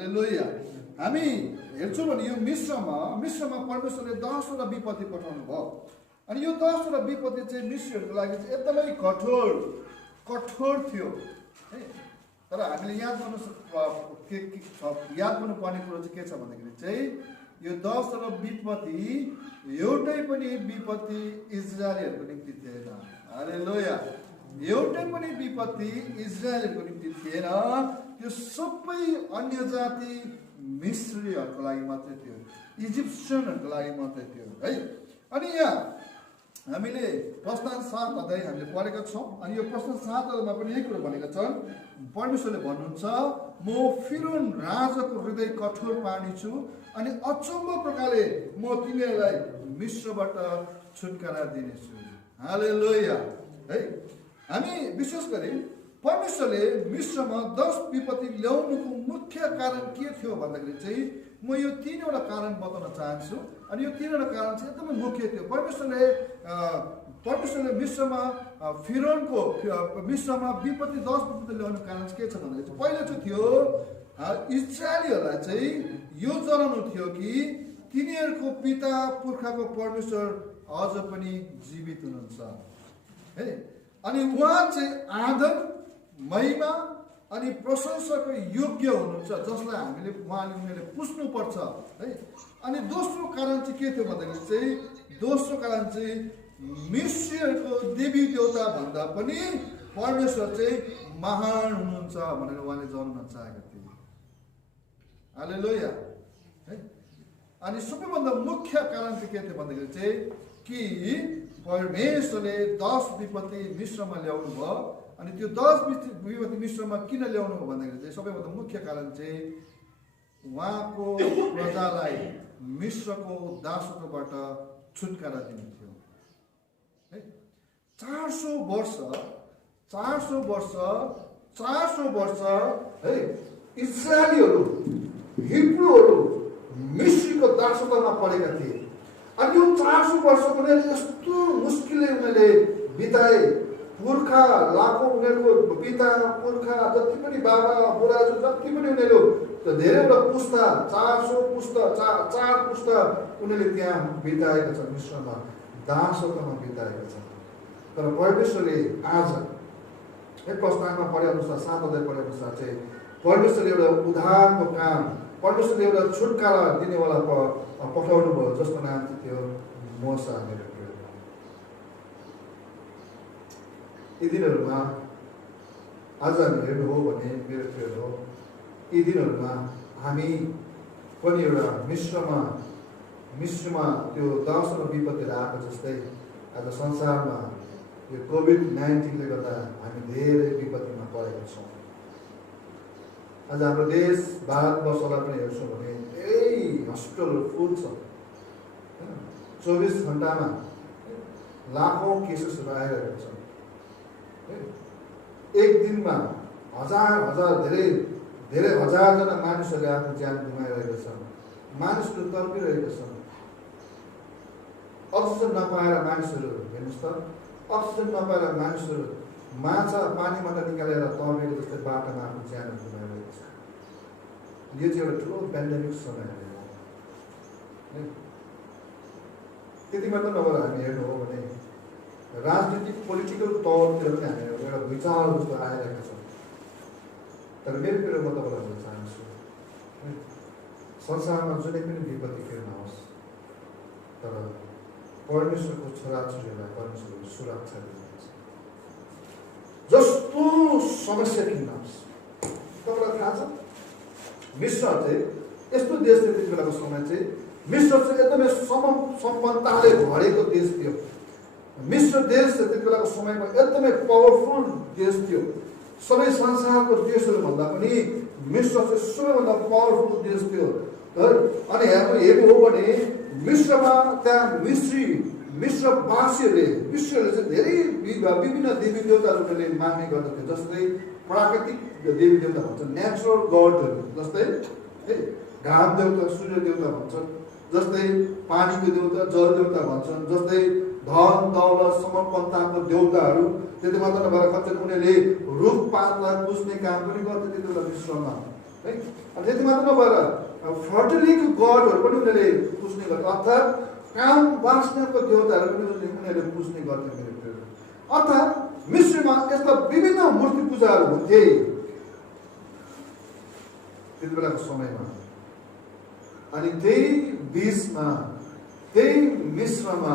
हालेलुया। हामी हेर्छौँ भने यो मिश्रमा परमेश्वरले 10 वटा विपत्ति पठाउनु भयो अनि यो 10 वटा विपत्ति चाहिँ मिश्रहरूको लागि चाहिँ एकदमै कठोर थियो है। तर हामीले याद गर्नुपर्ने कुरो चाहिँ के छ भन्दाखेरि चाहिँ यो 10 वटा विपत्ति एउटै पनि विपत्ति इजरायलीहरूको निम्ति थिएन। हालेलुया। एउटै पनि विपत्ति इजरायलीहरूको निम्ति थिएन, त्यो सबै अन्य जाति मिश्रीहरूको लागि मात्रै थियो, इजिप्सियनहरूको लागि मात्रै थियो है। अनि यहाँ हामीले प्रस्थान 7 अध्याय हामीले पढेका छौँ अनि यो प्रस्थान 7 अध्यायमा पनि यही कुरो भनेका छन्। परमेश्वरले भन्नुहुन्छ म फिरौन राजाको हृदय कठोर पार्नेछु अनि अचम्म प्रकारले म तिनीहरूलाई मिश्रबाट छुटकारा दिनेछु। हालेलुया है। हामी विशेष गरी परमेश्वरले मिश्रमा 10 विपत्ति ल्याउनुको मुख्य कारण के थियो भन्दाखेरि चाहिँ म यो 3 वटा कारण बताउन चाहन्छु अनि यो 3 वटा कारण चाहिँ एकदमै मुख्य थियो। परमेश्वरले मिश्रमा फिरौनको मिश्रमा विपत्ति 10 विपत्ति ल्याउनुको कारण चाहिँ के छ भन्दाखेरि चाहिँ पहिलो चाहिँ थियो इजरायलीहरूलाई चाहिँ यो जनाउनु थियो कि तिनीहरूको पिता पुर्खाको परमेश्वर अझ पनि जीवित हुनुहुन्छ है। अनि उहाँ चाहिँ आदर महिमा अनि प्रशंसाको योग्य हुनुहुन्छ जसलाई उनीहरूले पुज्नुपर्छ है। अनि दोस्रो कारण चाहिँ के थियो भन्दाखेरि चाहिँ दोस्रो कारण चाहिँ मिश्रीहरूको देवी देवता भन्दा पनि परमेश्वर चाहिँ महान हुनुहुन्छ भनेर उहाँले जनाउन चाहेका थिए। हालेलुया है। अनि सबैभन्दा मुख्य कारण चाहिँ के थियो भन्दाखेरि चाहिँ कि परमेश्वरले 10 विपत्ति मिश्रमा ल्याउनु भयो अनि त्यो 10 विपत्ति मिश्रमा किन ल्याउनु भयो भन्दाखेरि चाहिँ सबैभन्दा मुख्य कारण चाहिँ उहाँको प्रजालाई मिश्रको दासत्वबाट छुटकारा दिनु थियो है। 400 वर्ष है इजरायलीहरू हिब्रूहरू मिश्रीको दासत्वमा परेका थिए अनि यो 400 वर्ष उनीहरूले यस्तो मुस्किलले उनीहरूले बिताए। पुर्खा लाखौँ उनीहरूको पिता पुर्खा जति पनि बाबा बुढाजु जति पनि उनीहरू धेरैवटा पुस्ता 400 पुस्ता 4 पुस्ता उनीहरूले त्यहाँ बिताएका छन्, मिश्रमा दासत्वमा बिताएका छन्। तर परमेश्वरले आज एक प्रस्थानमा पढे अनुसार 7 अध्याय पढे अनुसार चाहिँ परमेश्वरले एउटा उद्धारको काम, परमेश्वरले एउटा छुटकारा दिनेवाला पठाउनु भयो जसको नाम चाहिँ थियो मोसा। मेरो प्रिय यी दिनहरूमा आज हामी हेर्नु हो भने मेरो प्रिय हो यी दिनहरूमा हामी पनि एउटा मिश्रमा त्यो 10 विपत्तिहरू आएको जस्तै आज संसारमा यो कोभिड-19ले गर्दा हामी धेरै विपत्तिमा परेका छौँ। आज हाम्रो देश भारतवर्षलाई पनि हेर्छौँ भने धेरै हस्पिटलहरू फुल छ। 24 घण्टामा लाखौँ केसेसहरू आइरहेका छन्। एक दिनमा हजार धेरै हजारजना मानिसहरूले आफ्नो ज्यान गुमाइरहेका छन्। मानिसहरू तर्पिरहेका छन्। अक्सिजन नपाएर मानिसहरू हेर्नुहोस् त, अक्सिजन नपाएर मानिसहरू माछा पानीबाट निकालेर तर्केको जस्तै बाटोमा आफ्नो ज्यानहरू गुमाइरहेको छ। यो चाहिँ एउटा ठुलो पेन्डेमिक समय हो। त्यति मात्र नभएर हामी हेर्नु हो भने राजनीतिक पोलिटिकल तौरतिर पनि हामी एउटा भुइँचालो जस्तो आइरहेको छ। तर मेरो कुरो म तपाईँलाई भन्न चाहन्छु, संसारमा जुनै पनि विपत्ति किन नहोस् तर परमेश्वरको छोराछोरीलाई परमेश्वरले सुरक्षा दिनुहुन्छ। जस्तो समस्या किन नहोस्। तपाईँलाई थाहा छ मिश्र चाहिँ यस्तो देश थियो त्यति बेलाको समय चाहिँ मिश्र चाहिँ एकदमै सम्पन्नताले भरेको देश थियो। मिश्र देश त्यति बेलाको समयमा एकदमै पावरफुल देश थियो। सबै संसारको देशहरूभन्दा पनि मिश्र चाहिँ सबैभन्दा पावरफुल देश थियो। अनि हेर्नु हो भने मिश्रमा त्यहाँ मिश्रवासीहरूले चाहिँ धेरै विभिन्न देवी देवताहरूले मान्ने गर्दथे। जस्तै प्राकृतिक देवी देवता भन्छन्, नेचुरल गडहरू, जस्तै घाम देवता सूर्य देवता भन्छन्, जस्तै पानीको देवता जल देवता भन्छन्, जस्तै धन दौलत सम्पन्नताको देवताहरू। त्यति मात्र नभएर कतिजना उनीहरूले रुखपातलाई पुज्ने काम पनि गर्थे त्यति बेला मिश्रमा। है। अनि त्यति मात्र नभएर फर्टिलिटीको गडहरू पनि उनीहरूले पुज्ने गर्थे, अर्थात् काम वासनाको देवताहरू पनि उनीहरूले पुज्ने गर्थे मेरो प्रियहरू। अर्थात् मिस्रमा यस्ता विभिन्न मूर्ति पूजाहरू हुन्थे त्यति बेलाको समयमा। अनि त्यही बिचमा त्यही मिस्रमा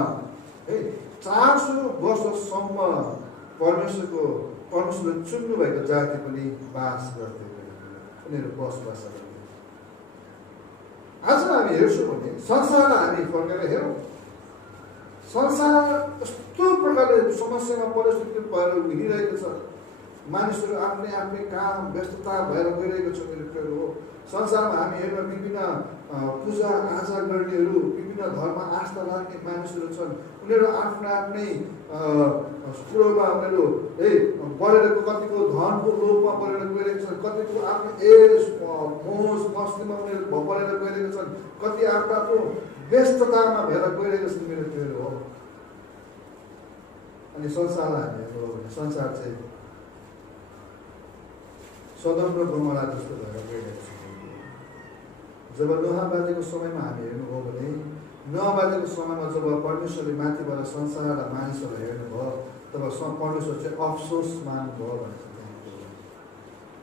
है 400 वर्षसम्म परमेश्वरले चुन्नु भएको जाति पनि बास गर्थे, उनीहरू बसोबास गर्थे। आज हामी हेर्छौँ भने संसारलाई हामी फर्केर हेरौँ, संसार यस्तो प्रकारले समस्यामा परिस्थिति भएर हिँडिरहेको छ। मानिसहरू आफ्नै आफ्नै काम व्यस्तता भएर गइरहेको छ मेरो प्रियहरू हो। संसारमा हामी हेर्न विभिन्न पूजा आजा गर्नेहरू, विभिन्न धर्म आस्था राख्ने मानिसहरू छन्। उनीहरू आफ्ना आफ्नै कुरोमा उनीहरू परेर कतिको धनको लोभमा परेर गइरहेको छन्, कतिको आफ्नो मोज मस्तीमा उनीहरू परेर गइरहेको छन्, कति आफ्नो व्यस्ततामा भएर गइरहेको छन् मेरो प्रियहरू हो। अनि संसारलाई हामी हेर्नु हो भने संसार चाहिँ सदम र गमोरा जस्तो भएर गइरहेको छ। जब नोहा बाजेको समयमा हामी हेर्नु हो भने नोहा बाजेको समयमा जब परमेश्वरले माथिबाट संसार र मानिसहरूलाई हेर्नुभयो तब परमेश्वर चाहिँ अफसोस मान्नुभयो भनेर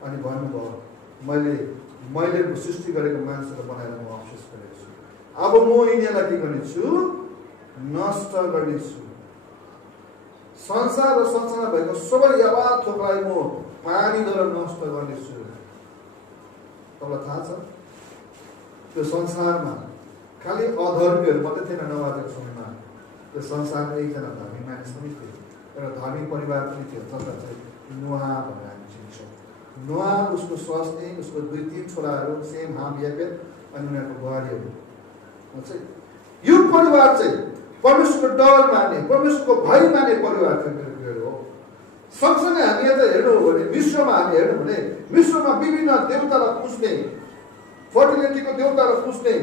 अनि भन्नुभयो, मैले सृष्टि गरेको मानिसहरू बनाएर म अफसोस गरेको छु। अब म यिनीहरूलाई के गर्नेछु? नष्ट गर्नेछु। संसार र संसारमा भएको सबै यावत थोकलाई म पानीद्वारा नष्ट गर्नेछु। तपाईँलाई थाहा छ त्यो संसारमा खालि अधर्मीहरू मात्रै थिएन नवाजेको समयमा। त्यो संसारमा एकजना धर्मी मानिस पनि थियो, एउटा धर्मी परिवार पनि थियो, जसलाई चाहिँ नोहा भनेर हामी चिन्छौँ। नोहा, उसको स्वास्नी, उसको 2-3 छोराहरू सेम, हाम, याफेत अनि उनीहरूको बुहारीहरू। यो परिवार चाहिँ परमेश्वरको डर मान्ने, परमेश्वरको भय मान्ने परिवार थियो मेरो प्रियहरू हो। सँगसँगै हामी यता हेर्नु हो भने विश्वमा हामी हेर्नु भने विश्वमा विभिन्न देवतालाई पुज्ने, फर्टिलिटीको देवताहरू पुज्ने,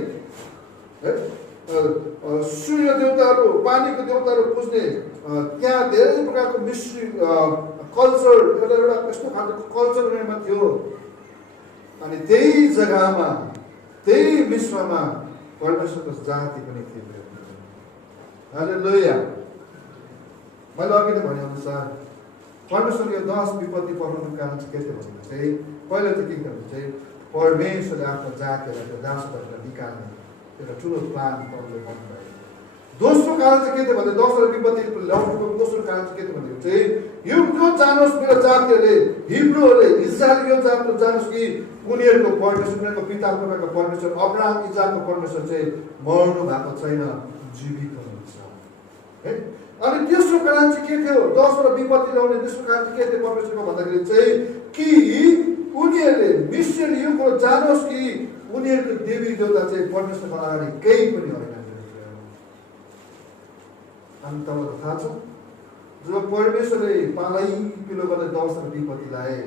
सूर्य देवताहरू, पानीको देवताहरू पुज्ने, त्यहाँ धेरै प्रकारको मिस्ट्री कल्चर, एउटा यस्तो खालको कल्चर उनीहरूमा थियो। अनि त्यही जग्गामा त्यही विश्वमा परमेश्वरको जाति पनि थियो। हालेलुया। मैले अघि नै भनेअनुसार परमेश्वरले यो 10 विपत्ति पठाउनुको कारण चाहिँ के थियो भने चाहिँ पहिलो त के थियो भने चाहिँ परमेश्वरले आफ्नो जातिहरूलाई त्यो दासबाट निकाल्ने एउटा ठुलो प्लान परले भन्नुभयो। दोस्रो कारण चाहिँ के थियो भने 10 विपत्ति ल्याउनुको दोस्रो कारण चाहिँ के थियो भने चाहिँ यो जानोस् मेरो जातिहरूले, हिब्रूहरूले, इस्राएल यो जातको जानोस् कि उनीहरूको परमेश्वर, उनीहरूको पितापुर्खाको परमेश्वर अब्राहम इसाकको परमेश्वर चाहिँ मर्नु भएको छैन, जीवित हुनुहुन्छ है। अनि तेस्रो कारण चाहिँ के थियो 10 विपत्ति ल्याउने तेस्रो कारण चाहिँ के थियो परमेश्वरको भन्दाखेरि चाहिँ कि उनीहरूले मिस्र यो कुरो जानोस् कि उनीहरूको देवी देवता चाहिँ परमेश्वरको अगाडि केही पनि होइन। अनि तपाईँलाई थाहा छ जब परमेश्वरले पालै पिलो गरेर 10 विपत्ति ल्याए,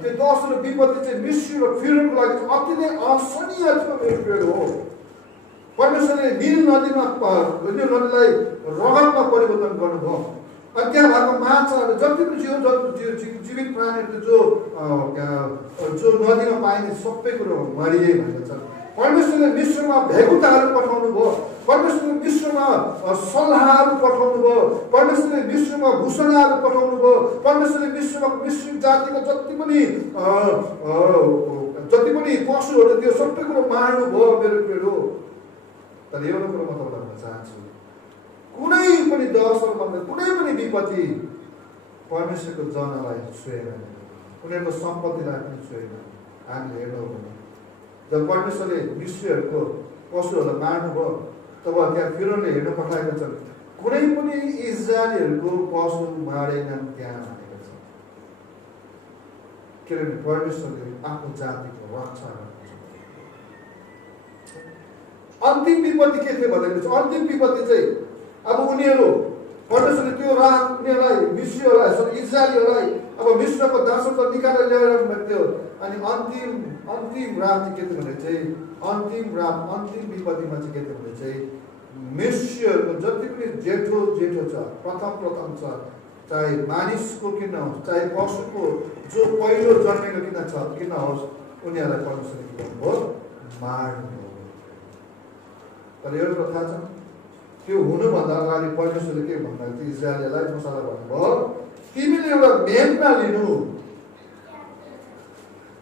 त्यो 10 विपत्ति चाहिँ मिस्र र फिरौनको लागि अति नै असहनीय थियो हो। परमेश्वरले नील नदीलाई रगतमा परिवर्तन गर्नुभयो। अनि त्यहाँ भएको माछाहरू जति पनि जीवित प्राणीहरू जो नदीमा पाइने सबै कुरो मरिए भनेको छ। परमेश्वरले मिश्रमा भेगुताहरू पठाउनु भयो, परमेश्वरले मिश्रमा सल्लाहहरू पठाउनु भयो, परमेश्वरले मिश्रमा घोषणाहरू पठाउनु भयो, परमेश्वरले मिश्रमा मिश्र जातिको जति पनि पशुहरू त्यो सबै कुरो मार्नु भयो मेरो प्रियहरू। तर एउटा कुरो म तपाईँलाई भन्न चाहन्छु, कुनै पनि 10 कुनै पनि विपत्ति परमेश्वरको जनलाई छुएन, उनीहरूको सम्पत्तिलाई पनि छुएन। हामीले हेर्नु हो भने जब परमेश्वरले मिस्रीहरूको पशुहरूलाई मार्नुभयो तब त्यहाँ फिरौनले हेर्न पठाएको छ, कुनै पनि इस्राएलीहरूको पशु मारेनन् त्यहाँ भनेको छ। किनभने परमेश्वरले आफ्नो जातिको रक्षा गर्नुहुन्छ। अन्तिम विपत्ति के थियो भन्दाखेरि अन्तिम विपत्ति चाहिँ अब उनीहरू परमेश्वरले त्यो रात उनीहरूलाई मिस्रीहरूलाई इस्राएलीहरूलाई अब मिस्रको दासत्व निकालेर ल्याएर थियो। अनि अन्तिम रात चाहिँ के थियो भने चाहिँ अन्तिम विपत्तिमा चाहिँ के थियो भने चाहिँ मिस्रीहरूको जति पनि जेठो छ, प्रथम छ, चाहे मानिसको किन होस्, चाहे पशुको जो पहिलो जन्मेको किन होस्, उनीहरूलाई परमेश्वरले के गर्नुभयो? मार्नुभयो। तर एउटा थाहा छ, त्यो हुनुभन्दा अगाडि परमेश्वरले के भन्नुभएको थियो? इजरायलीलाई मूसालाई भन्नुभयो, तिमीले एउटा मेमना लिनु,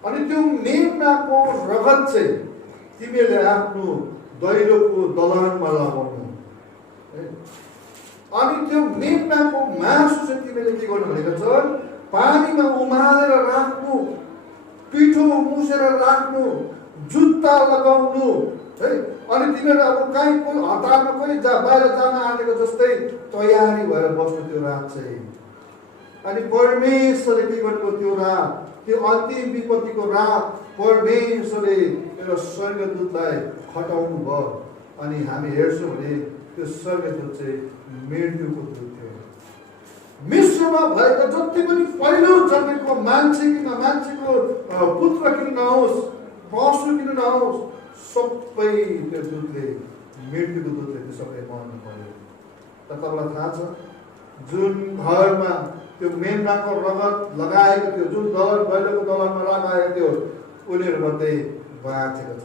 अनि त्यो मेमनाको रगत चाहिँ तिमीले आफ्नो दैलोको दलानमा लगाउनु, अनि त्यो मेमनाको मासु चाहिँ तिमीले के गर्नु भनेको छ? पानीमा उमालेर राख्नु, पिठो मुसेर राख्नु, जुत्ता लगाउनु है। अनि तिमीहरू अब कहीँ कोही हतारमा कोही बाहिर जान आँटेको जस्तै तयारी भएर बस्नु त्यो रात चाहिँ। अनि परमेश्वरले के गर्नुभयो? त्यो रात, त्यो अन्तिम विपत्तिको रात परमेश्वरले एउटा स्वर्गदूतलाई खटाउनु भयो। अनि हामी हेर्छौँ भने त्यो स्वर्गदूत चाहिँ मृत्युको दूत थियो। मिश्रमा भएका जति पनि पहिलो जन्मेको मान्छेको पुत्र किन नहोस्, पशु किन नहोस्, सबै त्यो दूतले, मृत्युको दूतले त्यो सबै मर्नु पर्यो। तर तपाईँलाई थाहा छ, जुन घरमा त्यो मेमनाको रगत लगाएको थियो, जुन दैलोको दलनमा लगाएको थियो, उनीहरूमध्ये बाँचेको छ।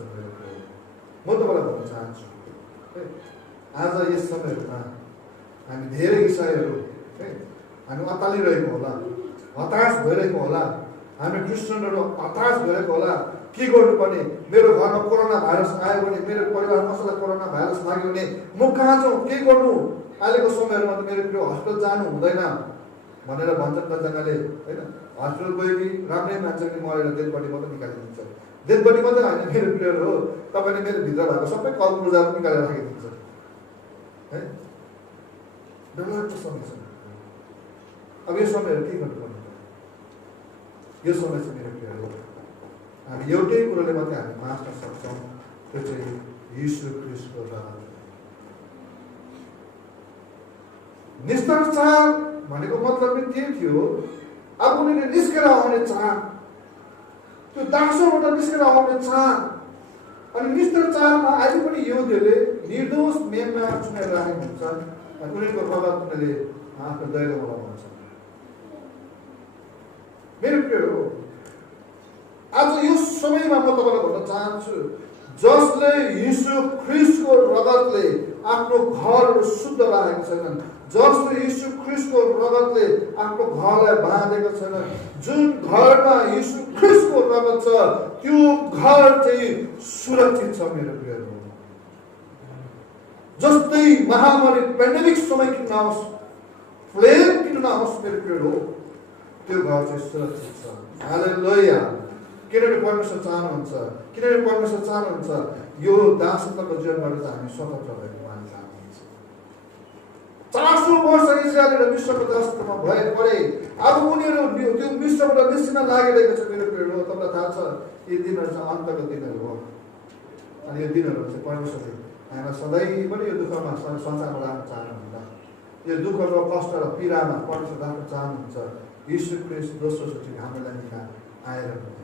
म तपाईँलाई भन्न चाहन्छु, आज यस समयहरूमा हामी धेरै इसाईहरू हामी अत्तालिरहेको होला, हताश भइरहेको होला, हामी क्रिस्चियनहरू हताश भइरहेको होला। के गर्नुपर्ने? मेरो घरमा कोरोना भाइरस आयो भने, मेरो परिवार कसैलाई कोरोना भाइरस लाग्यो भने म कहाँ जाउँ, के गर्नु? अहिलेको समयहरूमा त मेरो प्रिय हस्पिटल जानु हुँदैन भनेर भन्छन् कतिजनाले होइन। हस्पिटल गयो कि राम्रै मान्छे पनि मरेर डेड बडी मात्रै निकालिदिन्छ। डेड बडी मात्रै होइन मेरो प्रियहरू हो, तपाईँले मेरो भित्र भएको सबै कल पूर्जा निकालेर राखिदिन्छ है। डरलाग्दो समय छ। अब यो समयहरू के गर्नुपर्ने? यो समय चाहिँ मेरो प्रियहरू हामी एउटै कुरोले मात्रै हामी बाँच्न सक्छौँ, त्यो चाहिँ यीशु ख्रीष्टको रगत। निष्ठा भनेको मतलब पनि के थियो? अब उनीहरूले निस्केर आउने चाह, त्यो दासोबाट निस्केर आउने चाह। अनि निष्ठाचारमा अहिले पनि यहुदीहरूले निर्दोष मेमना चुनेर राखेको हुन्छ, अनि उनीहरूको रगत उनीहरूले आफ्नो दैलोमा लगाउँछ। मेरो प्रियहरू, आज यो समयमा म तपाईँलाई भन्न चाहन्छु, जसले यीशु ख्रीष्टको रगतले आफ्नो घरहरू शुद्ध राखेको छैनन्, जसले यीशु ख्रीष्टको रगतले आफ्नो घरलाई बाँधेको छैन, जुन घरमा यीशु ख्रीष्टको रगत छ त्यो घर चाहिँ सुरक्षित छ। मेरो प्रियहरू, जस्तै महामारी पेन्डेमिक समय किन नहोस्, प्लेग किन नहोस्, मेरो प्रियहरू, त्यो घर चाहिँ सुरक्षित छ। हालेलुया। किनभने परमेश्वर चाहनुहुन्छ यो दासत्वको जीवनबाट चाहिँ हामी स्वतन्त्र भएको उहाँले चाहनुहुन्छ। 400 वर्ष इजरायल र मिश्रको दासत्वमा परे, अब उनीहरू त्यो मिश्रबाट निस्किन लागिरहेको छ। मेरो प्रियहरू, तपाईँलाई थाहा छ यी दिनहरू चाहिँ अन्तको दिनहरू हो। अनि यो दिनहरू चाहिँ परमेश्वरले हामीलाई सधैँ पनि यो दुःखमा संसारमा राख्न चाहनुहुन्छ, यो दुःख र कष्ट र पीडामा परमेश्वर राख्न चाहनुहुन्छ। यीशु ख्रीष्ट दोस्रो चोटि हाम्रो लागि आएर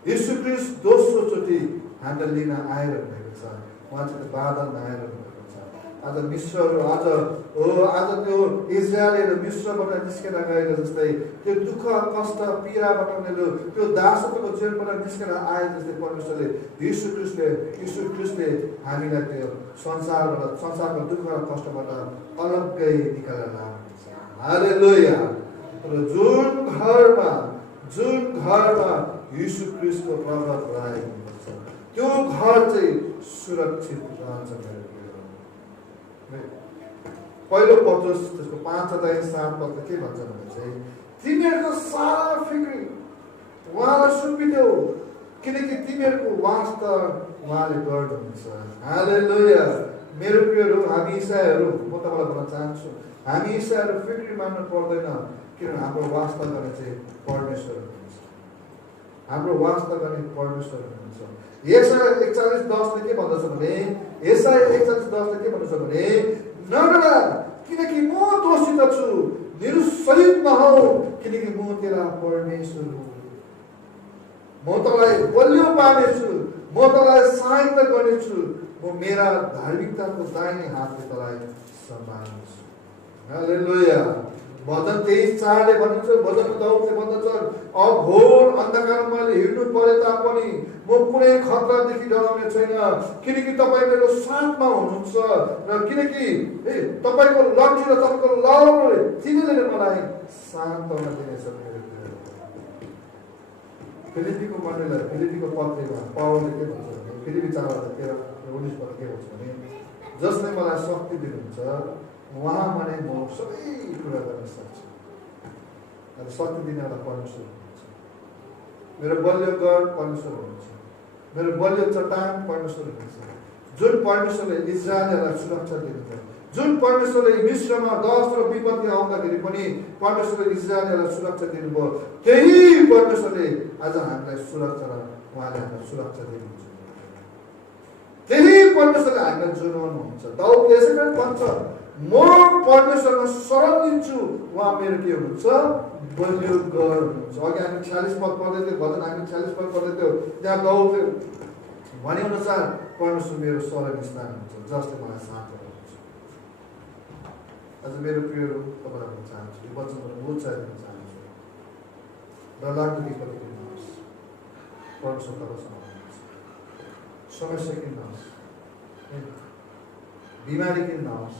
यीशु ख्रीष्ट दोस्रो चोटि हामीलाई लिन आएर भएको छ। उहाँ चाहिँ बादलमा आएर भएको छ। आज मिश्रहरू आज त्यो इजरायलहरू मिश्रबाट निस्केर गएको जस्तै त्यो दुःख कष्ट पीडाबाट उनीहरू त्यो दासत्वको जीवनबाट निस्केर आए जस्तै परमेश्वरले यीशु ख्रीष्टले हामीलाई त्यो संसारको दुःख र कष्टबाट अलग्गै निकालेर लानुहुन्छ। हालेलुया। तर जुन घरमा यीशु ख्रीष्टको रगत लागेको हुन्छ त्यो घर चाहिँ सुरक्षित रहन्छ। पहिलो पत्रुस त्यसको 5:7 के भन्छ भने चाहिँ तिमीहरूको सारा फिक्री उहाँलाई सुम्पिदेऊ, किनकि तिमीहरूको वास्ता उहाँले गर्नुहुन्छ। हालेलुया। मेरो प्रियहरू, हामी इसाईहरू, म तपाईँलाई भन्न चाहन्छु, हामी इसाईहरू फिक्री मान्नु पर्दैन, किनभने हाम्रो वास्ता गर्ने चाहिँ परमेश्वर हुनुहुन्छ। हाम्रो वास्ता गर्ने परमेश्वर हुनुहुन्छ। यशाया 41:10 के भन्दछ भने नडरा, किनकि म दोषित छु, निरुत्साहित नहौ, किनकि म तेरा परमेश्वर हुँ। म तँलाई बलियो पार्नेछु, म तँलाई सहायता गर्नेछु, म मेरा धार्मिकताको दाहिने हातले तँलाई सम्हाल्नेछु। हालेलुया। भजन 23:4ले भनिन्छ, भजन दाउदले भन्दछ, घोर अन्धकारमा मैले हिँड्नु परे तापनि म कुनै खतरादेखि डराउने छैन, किनकि तपाईँ मेरो साथमा हुनुहुन्छ र किनकि तपाईँको लट्ठी र तपाईँको लौरोले तिमीले मलाई सान्त्वना दिनेछ। फिलिपीको मण्डलीलाई फिलिपीको पत्रमा पावलले के भन्छ भने फिलिपी 4:13-19 के भन्छ भने जसले मलाई शक्ति दिनुहुन्छ उहाँ भने म सबै कुरा गर्न सक्छु। शक्ति दिनेवाला परमेश्वर हुनुहुन्छ, मेरो बलियो गढ परमेश्वर हुनुहुन्छ, मेरो बलियो चट्टान परमेश्वर हुनुहुन्छ, जुन परमेश्वरले इस्राएललाई सुरक्षा दिनुहुन्छ, जुन परमेश्वरले मिस्रमा दश र विपत्ति आउँदाखेरि पनि परमेश्वरले इस्राएललाई सुरक्षा दिनुभयो, त्यही परमेश्वरले आज हामीलाई सुरक्षा र उहाँले हामीलाई सुरक्षा दिनुहुन्छ। त्यही परमेश्वरले हामीलाई जुनाउनुहुन्छ। दाउदले यसै पनि भन्छ, म परमेश्वरमा शरण लिन्छु, उहाँ मेरो के हुनुहुन्छ, बलियो गढ हुनुहुन्छ। अघि हामी 46 पद पढ्दै थियौँ, भजन हामी 46 पद पढ्दै थियौँ, त्यहाँ दाउदले भने अनुसार परमेश्वर मेरो शरण स्थान हुन्छ, जसले मलाई साथ गर्नुहुन्छ। आज मेरो प्रियहरू, तपाईँलाई भन्न चाहन्छु, यो वचनबाट म उच्चार दिन चाहन्छु, डरलाग्दो विपत्ति किन्नुहोस्, परमेश्वर तपाईँसँग हुनुहुन्छ, समस्या किन्नुहोस्, बिमारी किन्नुहोस्,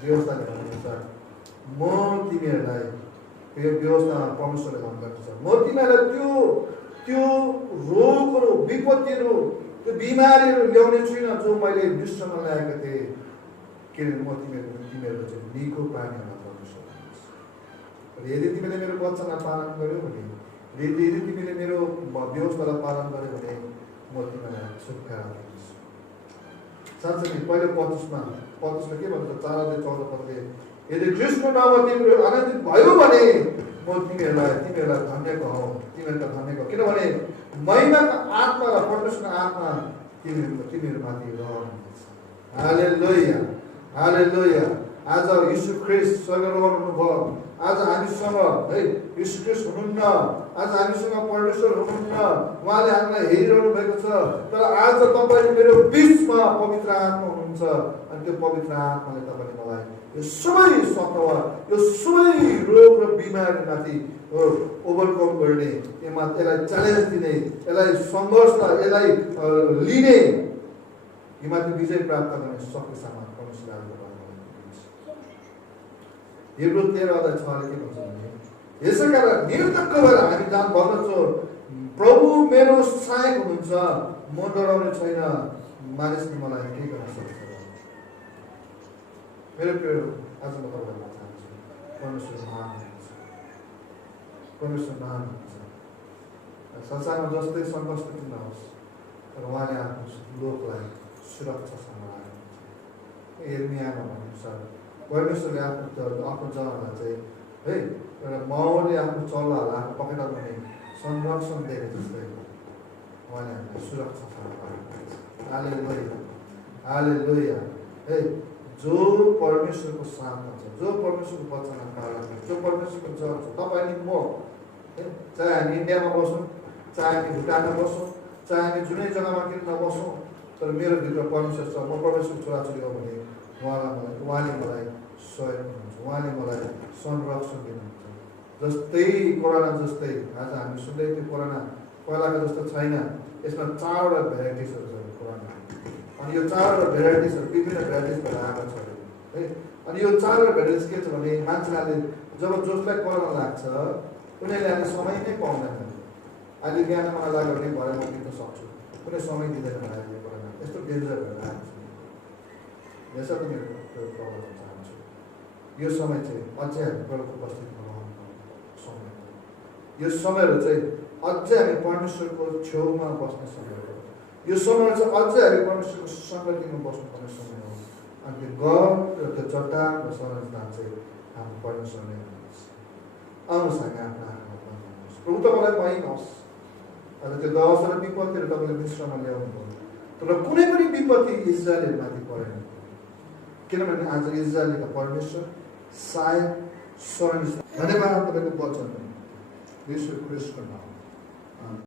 व्यवस्थाले भन्नुहुन्छ म तिमीहरूलाई त्यो व्यवस्था परमेश्वरले भन्नुहुन्छ, म तिमीहरूलाई त्यो रोगहरू, विपत्तिहरू, त्यो बिमारीहरू ल्याउने छुइनँ जो मैले विश्वमा ल्याएको थिएँ, किनभने म तिमीहरूको चाहिँ निको पार्नेवाला परमेश्वर हुनुहुन्छ। यदि तिमीले मेरो वचनलाई पालन गर्यो भने, यदि तिमीले मेरो व्यवस्थालाई पालन गर्यो भने म तिमीलाई छुटकारा दिन्छु। साँच्चै पहिलो पत्रुसमा के भन्छ, 4:14 यदि कृष्ण नाममा तिमीहरू आनन्दित भयो भने म तिमीहरूलाई धन्यको हौ, तिमीहरूका धन्यको, किनभने महिमाको आत्मा र परमेश्वरको आत्मा तिमीहरूमाथि रहनुहुन्छ। हालेलुया, हालेलुया। आज यीशु ख्रीष्ट स्वर्गरोहण हुनुभयो, आज हामीसँग यीशु ख्रीष्ट हुनुहुन्न, आज हामीसँग परमेश्वर हुनुहुन्न, उहाँले हामीलाई हेरिरहनु भएको छ। तर आज तपाईँ मेरो बिचमा पवित्र आत्मा हुनुहुन्छ, अनि त्यो पवित्र आत्माले तपाईँले मलाई यो सबै सतवा, यो सबै रोग र बिमारीमाथि ओभरकम गर्ने, यसलाई च्यालेन्ज दिने, यसलाई सङ्घर्ष, यसलाई लिने, योमाथि विजय प्राप्त गर्ने शक्तिसँग परमेश्वरले हिब्रू 13:6 के भन्छ भने यसै कारण निर्धक्क भएर हामी जान भन्दछौँ, प्रभु मेरो सहायक हुनुहुन्छ, म डराउने छैन, मानिसले मलाई के गर्न सक्छ। मेरो प्रिय, आज म तपाईँलाई भन्न चाहन्छु, परमेश्वर महान हुनुहुन्छ, परमेश्वर महान हुनुहुन्छ। संसारमा जस्तै सङ्घर्ष किन होस्, तर उहाँले आफ्नो लोकलाई सुरक्षासँग राख्नुहुन्छ। यिर्मियामा भनेअनुसार परमेश्वरले आफ्नो जनहरूलाई चाहिँ एउटा माओले आफ्नो चल्लाहरूलाई आफ्नो पकेटा भने संरक्षण दिएको जस्तै उहाँले हामीलाई सुरक्षासँग राख्नुहुन्छ। हालेलुया, हालेलुया। जो परमेश्वरको साथमा छ, जो परमेश्वरको वचनमा पालन गर्छ, जो परमेश्वरको जन छ, तपाईँ अनि म, चाहे हामी इन्डियामा बसौँ, चाहे हामी भुटानमा बसौँ, चाहे हामी जुनै जग्गामा किन नबसौँ, तर मेरो भित्र परमेश्वर छ, म परमेश्वरको छोराछोरी हो भने उहाँले मलाई सहयोग दिनुहुन्छ, उहाँले मलाई संरक्षण दिनुहुन्छ। जस्तै कोरोना जस्तै आज हामी सुन्दै थियो, कोरोना पहिलाको जस्तो छैन, यसमा 4वटा भेराइटिजहरू छ कोरोना, अनि यो 4वटा भेराइटिजहरू विभिन्न भेराइटिजबाट आएको छ है। अनि यो 4वटा भेराइटिज के छ भने मान्छेले जब जसलाई कोरोना लाग्छ उनीहरूले अहिले समय नै पाउँदैन। अहिले बिहान मलाई लाग्यो भने भरे म बित्न सक्छु, कुनै समय दिँदैन अहिले कोरोना, यस्तो डेन्जर भएर आएको छ। यसरी मेरो प्रब्लम चाहन्छु, यो समय चाहिँ अझै हामी प्रभुको उपस्थितिमा रहनु समय, यो समयहरू चाहिँ अझै हामी परमेश्वरको छेउमा बस्ने समय हो, यो समयहरू चाहिँ अझै हामी परमेश्वरको सङ्गतिमा बस्नुपर्ने समय हो। अनि त्यो गढ र त्यो चट्टान र सरलस्थान चाहिँ हाम्रो परमेश्वरले हुनुहुन्छ। आउनुहोस् हामी आफ्नो आँखामा बन्द गर्नुहोस्, प्रभु तपाईँलाई पाइनुहोस्। आज त्यो दश र विपत्तिहरू तपाईँले मिश्रमा ल्याउनु भयो, तर कुनै पनि विपत्ति इजरायलहरूमाथि परेन, किनभने आज इजरायलका परमेश्वर सायद शरण। धन्यवाद तपाईँको वचन यीशु ख्रीष्टको नाम।